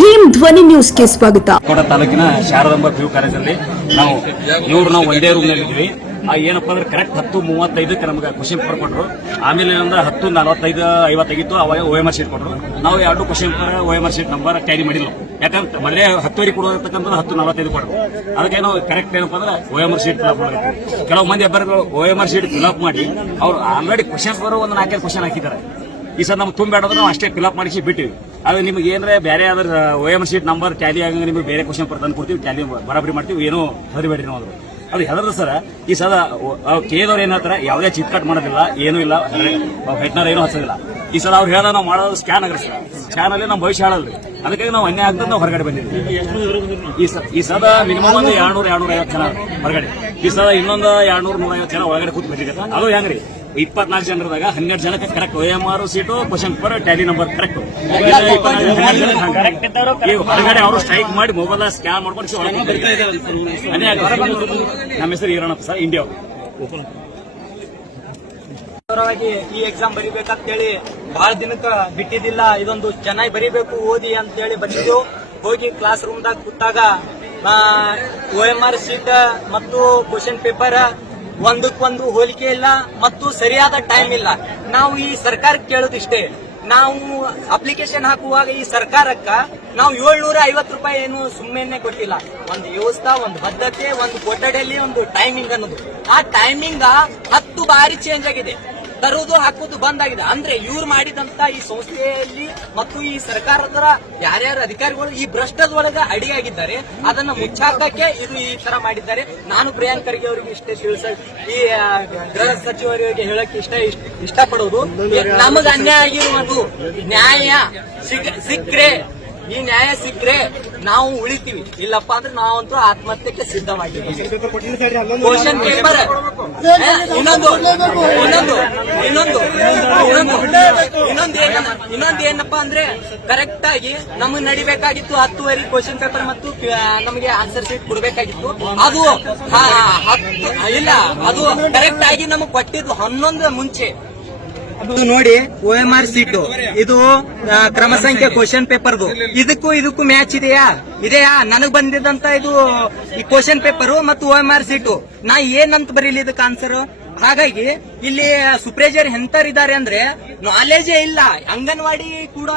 ಭೀಮ್ ಧ್ವನಿ ನ್ಯೂಸ್ಗೆ ಸ್ವಾಗತ. ಕೋಟ ತಾಲೂಕಿನ ಶಾರದಾಂಬ PU ಕಾಲೇಜಲ್ಲಿ ನಾವು ಒಂದೇ ರೂಮ್ ನಲ್ಲಿ ಇದ್ವಿ. ಏನಪ್ಪಾ ಅಂದ್ರೆ ಕರೆಕ್ಟ್ 10:35 ನಮಗೆ ಕ್ವಶನ್ ಪೇಪರ್ ಕೊಟ್ಟರು. ಆಮೇಲೆ 10:45 50 OMR ಶೀಟ್ ಕೊಟ್ಟರು. ನಾವು ಎರಡು question paper OMR sheet number carry ಮಾಡಿಲ್ಲ. ಯಾಕಂದ್ರೆ ಮೊದಲೇ 10 ಕೊಡೋದಕ್ಕಂತ 10:45 ಕೊಟ್ಟರು. ಅದಕ್ಕೆ ನಾವು ಕರೆಕ್ಟ್ ಏನಪ್ಪಾ ಅಂದ್ರೆ OMR ಶೀಟ್ ಫಿಲ್ ಮಾಡಬೇಕು. ಕೆಲವು ಮಂದಿ ಅಬ್ಬರು OMR ಶೀಟ್ ಫಿಲ್ ಅಪ್ ಮಾಡಿ ಅವ್ರು ಆಲ್ರೆಡಿ ಕ್ವಶನ್ ಪೇಪರ್ ಒಂದು 4 ಕ್ವಶನ್ ಹಾಕಿದ್ದಾರೆ. ಈ ಸರ್ ನಮ್ಗೆ ತುಂಬಿಡೋದು ನಾವು ಅಷ್ಟೇ ಫಿಲ್ ಅಪ್ ಮಾಡಿಸಿ ಬಿಟ್ಟಿವಿ. ಅದು ನಿಮ್ಗೆ ಏನಾರೆ ಬೇರೆ ಯಾವ್ದಾರು OMR ಶೀಟ್ ನಂಬರ್ ಟ್ಯಾಲಿ ಆಗ ನಿಮಗೆ ಬೇರೆ ಕ್ವಶನ್ ಪೇಪರ್ ತಂದು ಕೊಡ್ತೀವಿ, ಟ್ಯಾಲಿ ಬರಾಬರಿ ಮಾಡ್ತೀವಿ, ಏನೋ ಹರಿಬೇಡ್ರಿ ನಾವು ಅದು ಹೆದರ್ದು ಸರ್. ಈ ಸದ ಕೇದವ್ರು ಏನ್ ಹೇಳ್ತಾರೆ, ಯಾವುದೇ ಚಿಟ್ ಕಟ್ ಮಾಡೋದಿಲ್ಲ, ಏನೂ ಇಲ್ಲ, ಹೆಟ್ನಾರ ಏನೂ ಹಚ್ಚೋದಿಲ್ಲ. ಈ ಸಲ ಅವ್ರು ಹೇಳ್ದ ನಾವು ಮಾಡೋದು ಸ್ಕ್ಯಾನ್ ಆಗ್ರಿ ಸರ್. ಸ್ಕ್ಯಾನ್ ಅಲ್ಲಿ ನಮ್ಮ ಭವಿಷ್ಯ ಹಾಳಲ್ರಿ. ಅದಕ್ಕೆ ನಾವು ಅನ್ಯಾಯ ಆಗ್ತದೆ ನಾವು ಹೊರಗಡೆ ಬಂದಿದ್ವಿ. ಈ ಸದ ಮಿನಿಮಮ್ ಒಂದು 200-250 ಜನ ಹೊರಗಡೆ. ಈ ಸದ ಇನ್ನೊಂದು 200-150 ಜನ ಒಳಗಡೆ ಕೂತ್ ಬಿಟ್ಟಿದೆ. ಅದು ಹೆಂಗ್ರಿ 24 ಜನರದಾಗ 12 ಜನಕ್ಕೆ correct OMR sheet question paper tally number correct. ಹೊರಗಡೆ ಅವರು ಸ್ಟ್ರೈಕ್ ಮಾಡಿ ಮೊಬೈಲ್ ಸ್ಕ್ಯಾನ್ ಮಾಡ್ಕೊಂಡು ನಮ್ಮ ಹೆಸರು ಈರಣ್ಣಪ್ಪ ಸರ್, ಇಂಡಿಯಾ. ಈ ಎಕ್ಸಾಮ್ ಬರೀಬೇಕಂತ ಹೇಳಿ ಬಹಳ ದಿನಕ್ಕ ಬಿಟ್ಟಿದ್ದಿಲ್ಲ. ಇದೊಂದು ಚೆನ್ನಾಗಿ ಬರೀಬೇಕು ಓದಿ ಅಂತ ಹೇಳಿ ಬಂದಿದ್ದು. ಹೋಗಿ ಕ್ಲಾಸ್ ರೂಮ್ ದಾಗ ಕೂತಾಗ OMR ಶೀಟ್ ಮತ್ತು ಕ್ವಶನ್ ಪೇಪರ್ ಒಂದಕ್ಕೊಂದು ಹೋಲಿಕೆ ಇಲ್ಲ ಮತ್ತು ಸರಿಯಾದ ಟೈಮ್ ಇಲ್ಲ. ನಾವು ಈ ಸರ್ಕಾರಕ್ಕೆ ಕೇಳೋದಿಷ್ಟೇ, ನಾವು ಅಪ್ಲಿಕೇಶನ್ ಹಾಕುವಾಗ ಈ ಸರ್ಕಾರಕ್ಕ ನಾವು 750 ರೂಪಾಯಿ ಏನು ಸುಮ್ಮನೆ ಕೊಟ್ಟಿಲ್ಲ. ಒಂದು ವ್ಯವಸ್ಥೆ, ಒಂದು ಬದ್ಧತೆ, ಒಂದು ಕೊಠಡಿಯಲ್ಲಿ ಒಂದು ಟೈಮಿಂಗ್ ಅನ್ನೋದು. ಆ ಟೈಮಿಂಗ್ 10 ಬಾರಿ ಚೇಂಜ್ ಆಗಿದೆ. ತರುವುದು ಹಾಕುವುದು ಬಂದಾಗಿದೆ. ಅಂದ್ರೆ ಇವ್ರು ಮಾಡಿದಂತ ಈ ಸಂಸ್ಥೆಯಲ್ಲಿ ಮತ್ತು ಈ ಸರ್ಕಾರದ ಯಾರ್ಯಾರು ಅಧಿಕಾರಿಗಳು ಈ ಭ್ರಷ್ಟದೊಳಗೆ ಅಡಿಯಾಗಿದ್ದಾರೆ, ಅದನ್ನ ಮುಚ್ಚಾಕಕ್ಕೆ ಇದು ಈ ತರ ಮಾಡಿದ್ದಾರೆ. ನಾನು ಪ್ರಿಯಾಂಕ್ ಖರ್ಗೆ ಅವರಿಗೆ ಇಷ್ಟೇ ಈ ಗೃಹ ಸಚಿವರಿಗೆ ಹೇಳಕ್ಕೆ ಇಷ್ಟಪಡೋದು, ನಮಗ ಅನ್ಯಾಯ ಆಗಿರುವುದು ನ್ಯಾಯ ಸಿಕ್ಕ್ರೆ, ಈ ನ್ಯಾಯ ಸಿಕ್ಕ್ರೆ ನಾವು ಉಳಿತೀವಿ, ಇಲ್ಲಪ್ಪ ಅಂದ್ರೆ ನಾವಂತೂ ಆತ್ಮಹತ್ಯೆಗೆ ಸಿದ್ಧವಾಗಿದ್ದೀವಿ. ಕ್ವಶನ್ ಪೇಪರ್ ಇನ್ನೊಂದು ಏನಪ್ಪಾ ಅಂದ್ರೆ ಕರೆಕ್ಟ್ ಆಗಿ ನಮಗ್ ನಡಿಬೇಕಾಗಿತ್ತು 10:30 ಕ್ವಶನ್ ಪೇಪರ್ ಮತ್ತು ನಮಗೆ ಆನ್ಸರ್ ಶೀಟ್ ಕೊಡ್ಬೇಕಾಗಿತ್ತು. ಅದು ಇಲ್ಲ, ಅದು ಕರೆಕ್ಟ್ ಆಗಿ ನಮಗ್ ಕೊಟ್ಟಿದ್ದು 11 ಮುಂಚೆ. ಅದು ನೋಡಿ OMR ಸೀಟು, ಇದು ಕ್ರಮ ಸಂಖ್ಯೆ ಕ್ವಶನ್ ಪೇಪರ್ದು, ಇದಕ್ಕೂ ಮ್ಯಾಚ್ ಇದೆಯಾ ನನಗ್ ಬಂದಿದ್ದಂತ ಇದು ಈ ಕ್ವಶನ್ ಪೇಪರ್ ಮತ್ತು OMR ಸೀಟು ನಾ ಏನಂತ ಬರೀಲಿ ಇದಕ್ಕೆ ಆನ್ಸರ್. ಹಾಗಾಗಿ ಇಲ್ಲಿ ಸೂಪರ್ವೈಸರ್ ಎಂತರಿದ್ದಾರೆ ಅಂದ್ರೆ ನಾಲೆಜೇ ಇಲ್ಲ. ಅಂಗನವಾಡಿ ಕೂಡ